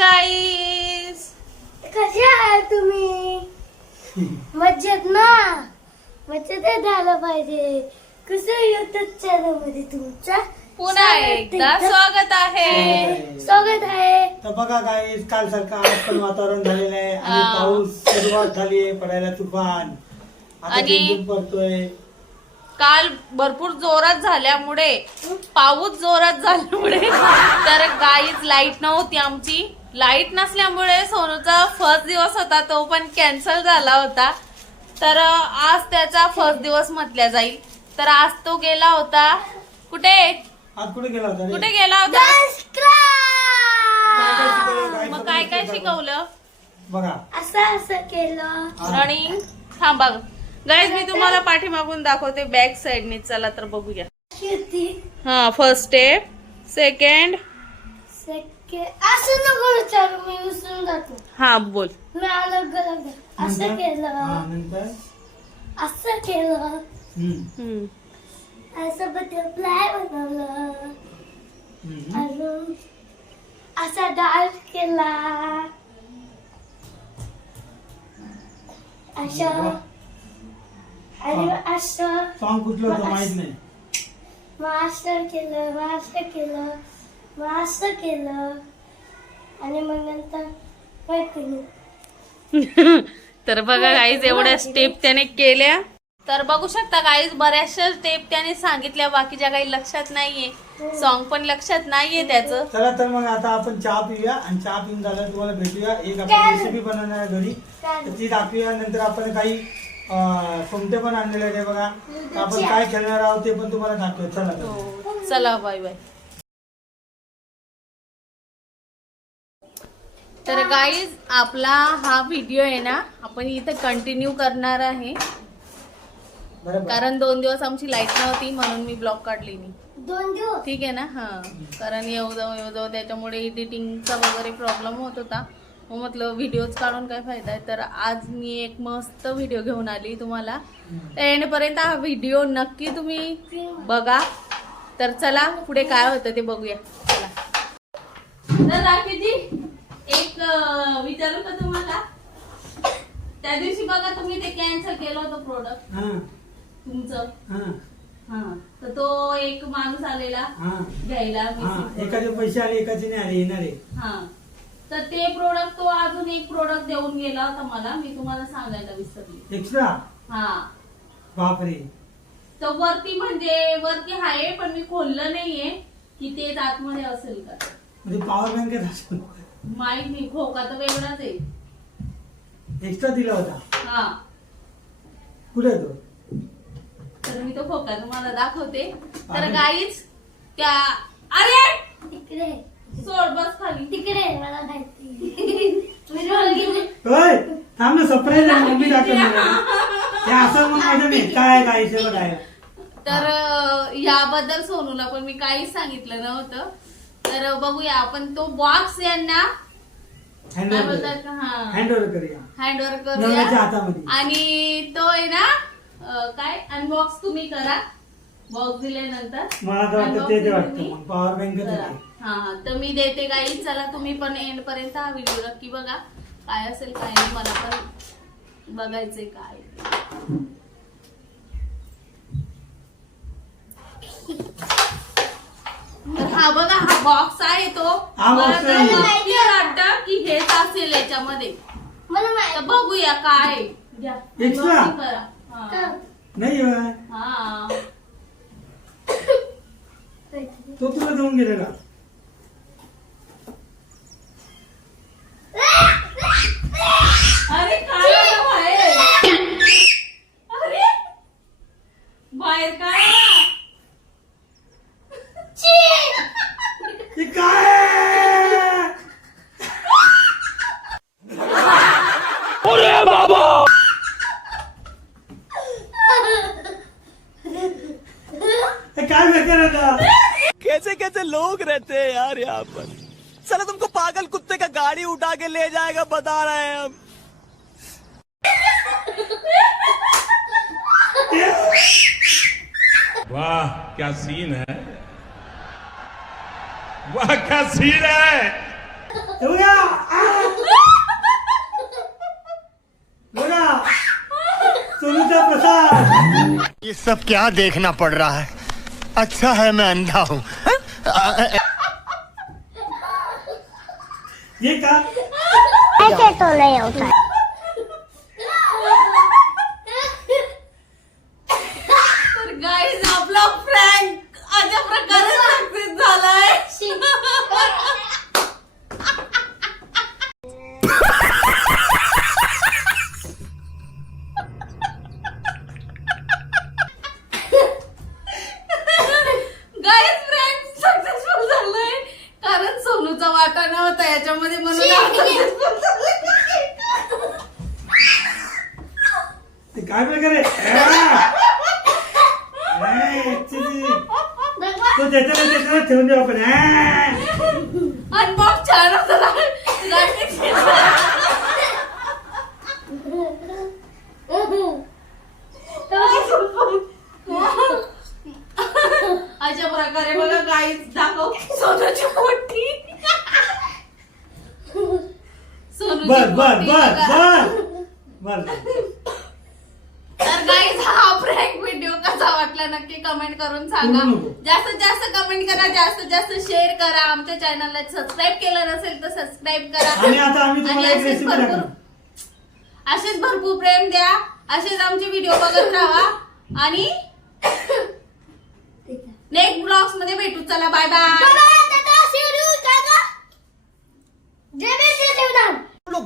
गाईस कसे आहात तुम्ही? मज्जेत ना? मज्जेत झालं पाहिजे. कसं युट्यूब चॅनलमध्ये तुमच्या पुन्हा एकदा स्वागत आहे. स्वागत आहे. तर बघा काय काल सारखं आज पण वातावरण झालेलं आहे आणि. पाऊस सुरुवात झाली आहे पडायला तुफान. आणि- पडतोय. काल भरपूर जोरात झाल्यामुळे पाऊस जोरात झाल्यामुळे तर गाईच लाइट नव्हती आमची. लाइट नसल्यामुळे सोनूचा फर्स्ट दिवस होता तो पण कॅन्सल झाला होता. तर आज त्याचा फर्स्ट दिवस म्हटल्या जाईल. तर आज तो गेला होता. कुठे? आज कुठे गेला होता? कुठे गेला होता? मग काय काय शिकवलं? बघा. असं असं केलं. हा. रनिंग थांबा गाईज मी तुम्हाला पाठीमागून दाखवते बॅक साइडने चला तर बघूया. किती हा फर्स्ट स्टेप सेकंड सेके असं नको विचारू मी विसरून जातो. हा बोल. मी अलग अलग असं? केलं हा, असं केलं. असं बटरफ्लाय बनवलं. अजून असा डान्स केला. असं आणि असं सॉन्ग कुठलं होतं माहीत नाही. असं केलं असं केलं. मग असं केलं. आणि मग नंतर माहिती नाही तर बघा गाईज एवढ्या स्टेप त्याने केल्या. तर बघू शकता गाईज बऱ्याचशा स्टेप त्याने सांगितल्या. बाकीच्या काही लक्षात नाहीये. सॉन्ग पण लक्षात नाहीये त्याचं. चला तर मग आता आपण चहा पिऊया. आणि चहा पिऊन झालं तुम्हाला भेटूया. एक आपण काय? रेसिपी बनवणार आहे घरी. काय? तर ती दाखवूया. नंतर आपण काही कोणते पण आणलेले आहे बघा. आपण काय खेळणार आहोत ते पण तुम्हाला दाखवूया. चला हो. चला बाय बाय तर गाईज आपला हा व्हिडिओ आहे ना आपण इथे कंटिन्यू करणार आहे. बरोबर. कारण दोन दिवस आमची लाइट नव्हती म्हणून मी ब्लॉग काढली नाही. दोन दिवस? ठीक आहे ना? हा. कारण येऊ जाऊ येऊ जाऊ त्याच्यामुळे एडिटिंगचा वगैरे प्रॉब्लेम होत होता. मग म्हटलं व्हिडिओज काढून काय फायदा आहे? तर आज मी एक मस्त व्हिडिओ घेऊन आली तुम्हाला. तर येण्यापर्यंत हा व्हिडिओ नक्की तुम्ही बघा. तर चला पुढे काय होतं ते बघूया. चला राखीजी एक अं, विचारू का तुम्हाला त्या दिवशी बघा तुम्ही ते कॅन्सल केलं होतं प्रोडक्ट हा. तुमचं. हा. हा. तर तो एक माणूस आलेला हा. घ्यायला हा. एकाचे. पैसे आले एकाचे नाही आले येणार आहे. हा. तर ते प्रोडक्ट तो अजून एक प्रोडक्ट देऊन गेला होता मला. मी तुम्हाला सांगायला विसरली. एक्स्ट्रा हा. बापरे. तर वरती म्हणजे वरती आहे पण मी खोललं नाहीये की ते आतमध्ये असेल का? म्हणजे पॉवर बँकेत असेल. माहीत नाही. खोका तर वेगळाच आहे. एक्स्ट्रा दिला होता. हा. कुठे तो? तर मी तो खोका तुम्हाला दाखवते. तर. गाईच त्या अरे! तिकडे. सोड बस खाली. तिकडे मला माहिती मी रोल गेले. होय थांब ना सरप्राईज आहे मम्मी दाखवणार आहे. ते असं मग माझं नाही काय काय सगळं काय तर अं, याबद्दल सोनूला पण मी काहीच सांगितलं नव्हतं. तर बघूया आपण तो बॉक्स यांना काय हँड बोलतात का? हा. हँड ओव्हर करूया. हँडओव्हर नवऱ्याच्या करूया. हातामध्ये. आणि तो आहे ना अं, काय? अनबॉक्स तुम्ही करा. बॉक्स दिल्यानंतर मला तर वाटतं ते ते Unboxing वाटतं. तुम्ही मग पॉवर करा. आहे हा हा. तर मी देते काही चला तुम्ही पण एंड पर्यंत हा व्हिडिओ नक्की बघा. काय असेल काय नाही मला पण बघायचंय काय. तर हा बघा. बॉक्स आहे तो हा मला box तर आहे. नक्की वाटतं की हेच असेल याच्यामध्ये मला तर माहिती बघूया काय आहे. घ्या. Extra? Unboxing करा हा. का? नाही होय. हा तो तुला देऊन गेलेला रहते हैं यार यहाँ पर। चलो तुमको पागल कुत्ते का गाड़ी उठा के ले जाएगा बता रहे हैं हम। वाह क्या सीन है? वाह क्या सीन है? हे आ! प्रसाद। ये सब क्या देखना पड़ रहा है? अच्छा है मैं अंधा हूँ। ये का ऐसे तो नहीं होता तर गाईज आपला फ्रँक अशा प्रकारे सक्सेस झालाय गाईज फ्रँक सक्सेसफुल झालंय कारण सोनूचा वाटा नव्हता याच्यामध्ये म्हणून successful झालंय. ते काय प्रकारे आ! ए, चिची. तो त्याच्याला त्याच्याला ठेवून देऊ आपण मग छान होतं अशा प्रकारे बघा गाई दाखव. सोनूची मोठी सोनूची बर बर बर. बर. बर तर गाईज हा प्रँक व्हिडिओ वाटला नक्की कमेंट करून सांगा. जास्तीत जास्त कमेंट करा जास्तीत जास्त शेअर करा. आमच्या चॅनलला सबस्क्राईब केलं नसेल तर सबस्क्राईब करा. आणि आता आम्ही तुम्हाला आणि एक असेच भरपूर असेच भरपूर प्रेम द्या. असेच आमचे व्हिडिओ बघत राहा. आणि नेक्स्ट ब्लॉग्समध्ये भेटू. चला बाय बाय